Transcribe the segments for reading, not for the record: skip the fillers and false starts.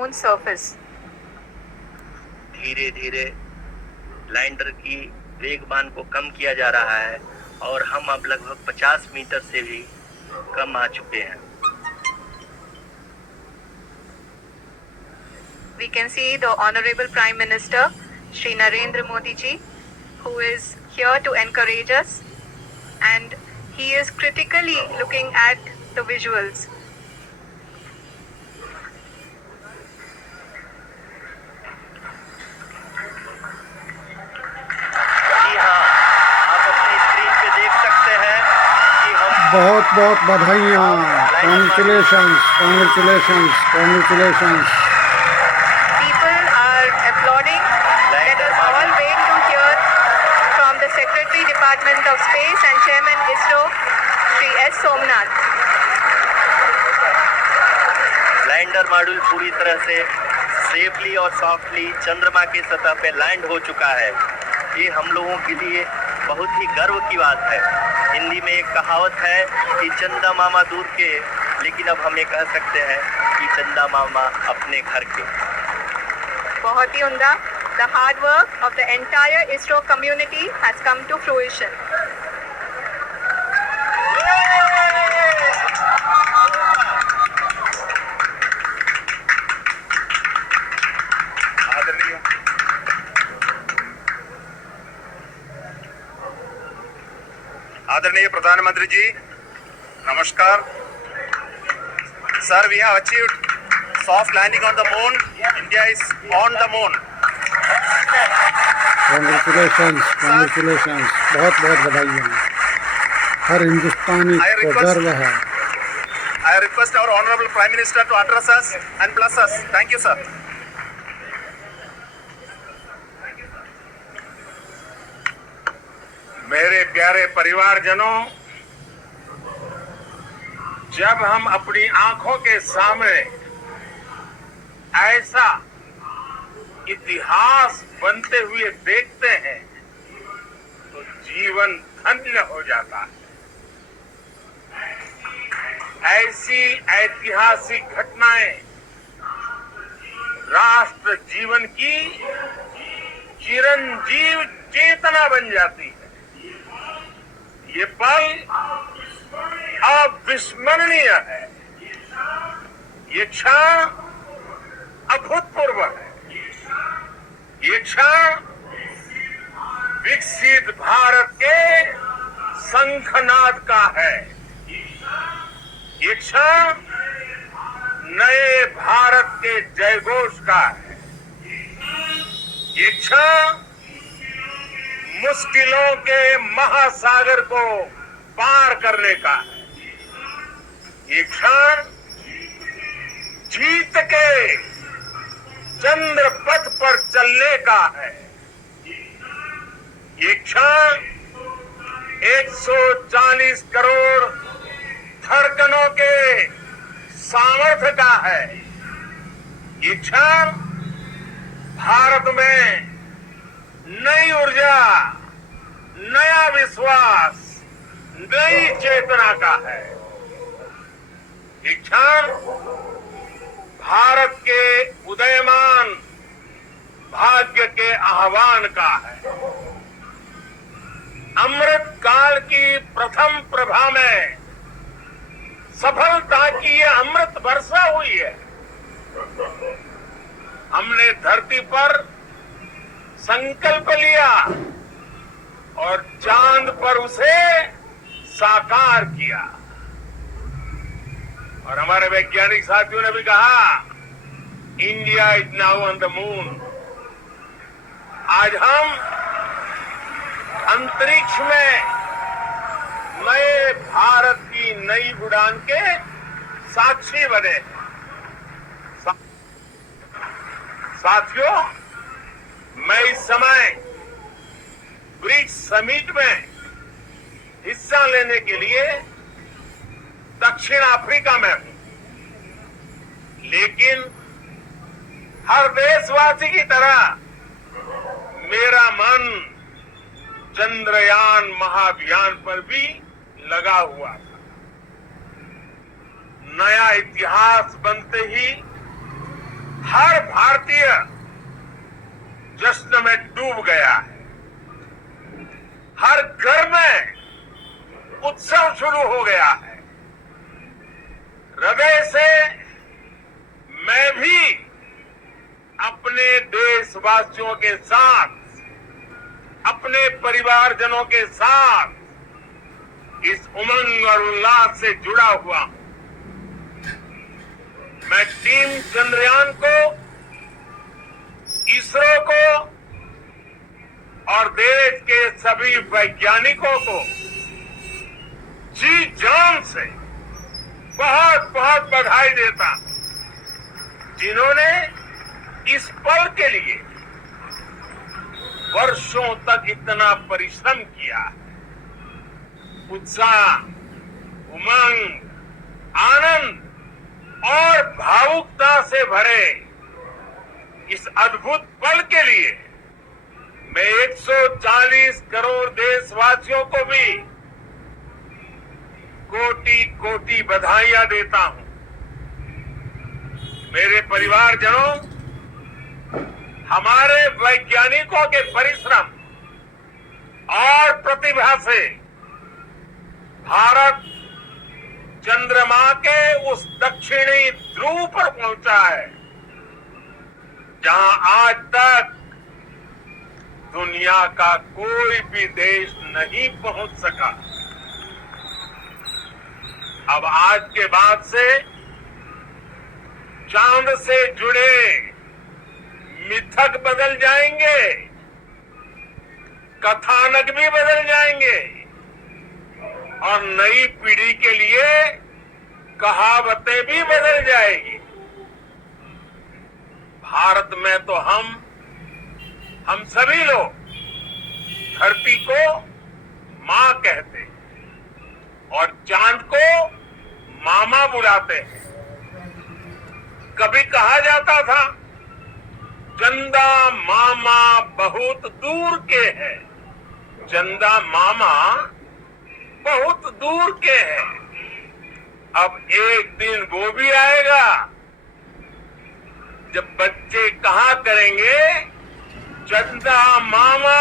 moon's surface. धीरे धीरे lander की वेगमान को कम किया जा रहा है और हम अब लगभग 50 मीटर से भी कम आ चुके हैं। We can see the Honorable Prime Minister, Shri Narendra Modi ji, who is here to encourage us, and he is critically looking at the visuals. जी हाँ, आप अपनी स्क्रीन पे देख सकते हैं कि हम बहुत बहुत बधाइयाँ। Congratulations, congratulations, congratulations. People are applauding. Let us all wait to hear from the Secretary Department of Space and Chairman ISRO, Shri S. Somnath. Lander module पूरी तरह से सेफली और सॉफ्टली चंद्रमा की सतह पे लैंड हो चुका है। ये हम लोगों के लिए बहुत ही गर्व की बात है। हिंदी में एक कहावत है कि चंदा मामा दूर के, लेकिन अब हम ये कह सकते हैं कि चंदा मामा अपने घर के। बहुत ही उम्दा. The hard work of the entire ISRO community has come to fruition. आदरणीय प्रधानमंत्री जी, नमस्कार sir. We have achieved soft landing on the moon. India is on the moon. Congratulations, congratulations. बहुत बहुत बधाइयाँ। हर हिंदुस्तानी को गर्व है। I request our honorable Prime Minister to address us and bless us. Thank you, sir. मेरे प्यारे परिवारजनों, जब हम अपनी आंखों के सामने ऐसा इतिहास बनते हुए देखते हैं तो जीवन धन्य हो जाता है। ऐसी ऐतिहासिक घटनाएं राष्ट्र जीवन की चिरंजीव चेतना बन जाती है। ये पल अविस्मरणीय है। ये क्षण अभूतपूर्व है। ये क्षण विकसित भारत के शंखनाद का है। ये क्षण नए भारत के जयघोष का है। ये क्षण मुश्किलों के महासागर को पार करने का है। ये क्षण जीत के चंद्र पथ पर चलने का है। ये क्षण 140 करोड़ धड़कनों के सामर्थ्य का है। ये क्षण भारत में नई ऊर्जा, नया विश्वास, नई चेतना का है। ये क्षण भारत के उदयमान भाग्य के आह्वान का है। अमृत काल की प्रथम प्रभा में सफलता की ये अमृत वर्षा हुई है। हमने धरती पर संकल्प लिया और चांद पर उसे साकार किया। और हमारे वैज्ञानिक साथियों ने भी कहा, India is now on the moon. आज हम अंतरिक्ष में नए भारत की नई उड़ान के साक्षी बने। साथियों, मैं इस समय ब्रिक्स समिट में हिस्सा लेने के लिए दक्षिण अफ्रीका में हूं, लेकिन हर देशवासी की तरह मेरा मन चंद्रयान महाअभियान पर भी लगा हुआ था। नया इतिहास बनते ही हर भारतीय जश्न में डूब गया है। हर घर में उत्सव शुरू हो गया है। हृदय से मैं भी अपने देशवासियों के साथ, अपने परिवारजनों के साथ इस उमंग और उल्लास से जुड़ा हुआ हूं। मैं टीम चंद्रयान को, इसरो को और देश के सभी वैज्ञानिकों को जी जान से बहुत बहुत बधाई देता हूं, जिन्होंने इस पल के लिए वर्षों तक इतना परिश्रम किया। उत्साह, उमंग, आनंद और भावुकता से भरे इस अद्भुत पल के लिए मैं 140 करोड़ देशवासियों को भी कोटि कोटि बधाइयां देता हूं। मेरे परिवारजनों, हमारे वैज्ञानिकों के परिश्रम और प्रतिभा से भारत चंद्रमा के उस दक्षिणी ध्रुव पर पहुंचा है, जहां आज तक दुनिया का कोई भी देश नहीं पहुंच सका। अब आज के बाद से चांद से जुड़े मिथक बदल जाएंगे, कथानक भी बदल जाएंगे और नई पीढ़ी के लिए कहावतें भी बदल जाएगी। भारत में तो हम सभी लोग धरती को मां कहते हैं और चांद को मामा बुलाते हैं। कभी कहा जाता था, चंदा मामा बहुत दूर के हैं। चंदा मामा बहुत दूर के हैं। अब एक दिन वो भी आएगा जब बच्चे कहा करेंगे, चंदा मामा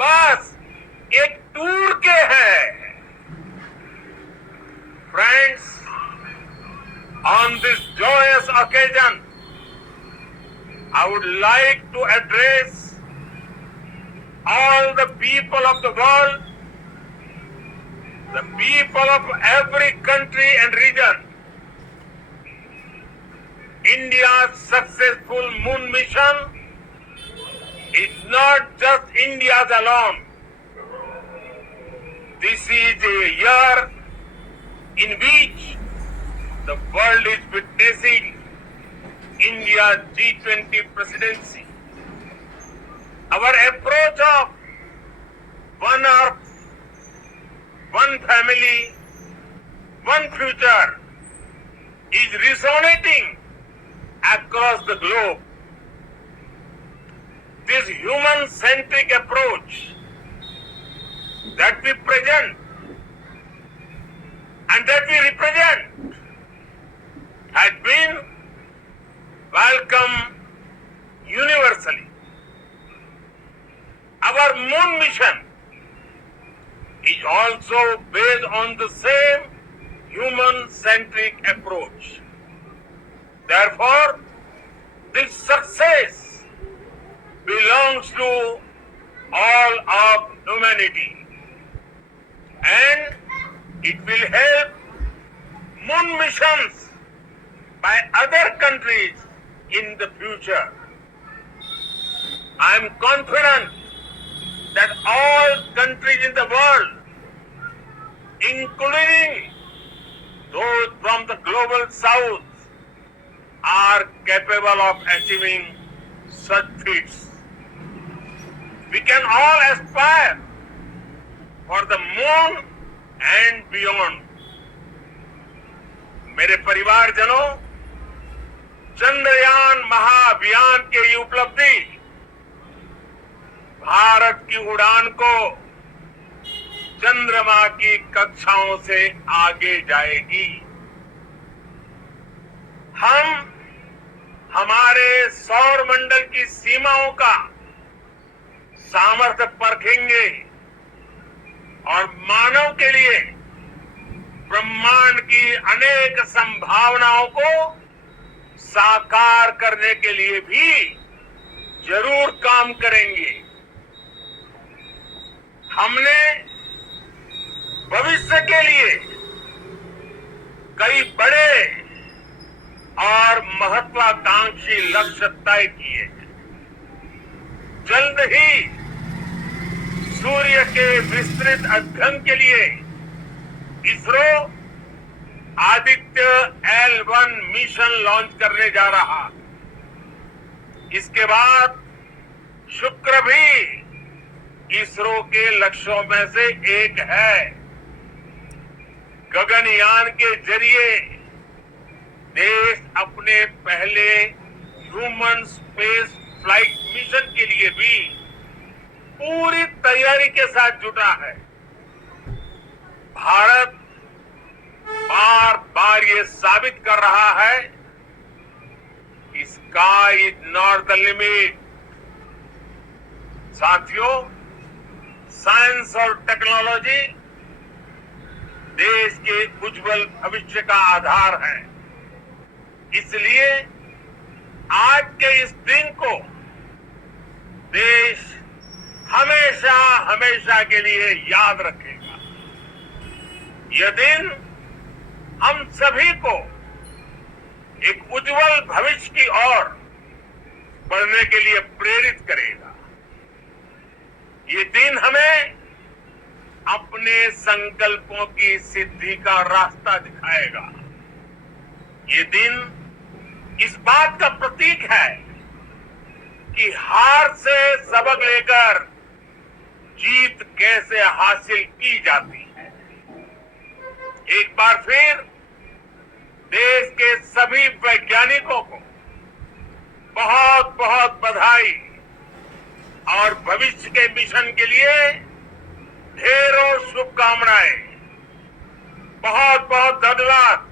बस एक टूर के हैं। Friends, on this joyous occasion, I would like to address all the people of the world, the people of every country and region. India's successful moon mission is not just India's alone. This is a year in which the world is witnessing India's G20 presidency. Our approach of one Earth, one family, one future is resonating across the globe. This human-centric approach that we present and that we represent had been welcomed universally. Our moon mission is also based on the same human-centric approach. Therefore, this success belongs to all of humanity, and it will help moon missions by other countries in the future. I am confident that all countries in the world, including those from the global south, are capable of achieving such feats. We can all aspire for the moon and beyond. मेरे परिवारजनों, चंद्रयान महाअभियान की ये उपलब्धि भारत की उड़ान को चंद्रमा की कक्षाओं से आगे जाएगी। हम हमारे सौर मंडल की सीमाओं का सामर्थ्य परखेंगे और मानव के लिए ब्रह्मांड की अनेक संभावनाओं को साकार करने के लिए भी जरूर काम करेंगे। हमने भविष्य के लिए कई बड़े और महत्वाकांक्षी लक्ष्य तय किए हैं। जल्द ही सूर्य के विस्तृत अध्ययन के लिए ISRO Aditya L1 mission launch करने जा रहा। इसके बाद शुक्र भी इसरो के लक्ष्यों में से एक है। गगनयान के जरिए देश अपने पहले ह्यूमन स्पेस फ्लाइट मिशन के लिए भी पूरी तैयारी के साथ जुटा है। भारत बार बार ये साबित कर रहा है कि sky is not the limit. साथियों, साइंस और टेक्नोलॉजी देश के उज्जवल भविष्य का आधार है। इसलिए आज के इस दिन को देश हमेशा हमेशा के लिए याद रखेगा। यह दिन हम सभी को एक उज्जवल भविष्य की ओर बढ़ने के लिए प्रेरित करेगा। ये दिन हमें अपने संकल्पों की सिद्धि का रास्ता दिखाएगा। ये दिन इस बात का प्रतीक है कि हार से सबक लेकर जीत कैसे हासिल की जाती है। एक बार फिर देश के सभी वैज्ञानिकों को बहुत बहुत बधाई और भविष्य के मिशन के लिए ढेरों शुभकामनाएं। बहुत बहुत धन्यवाद।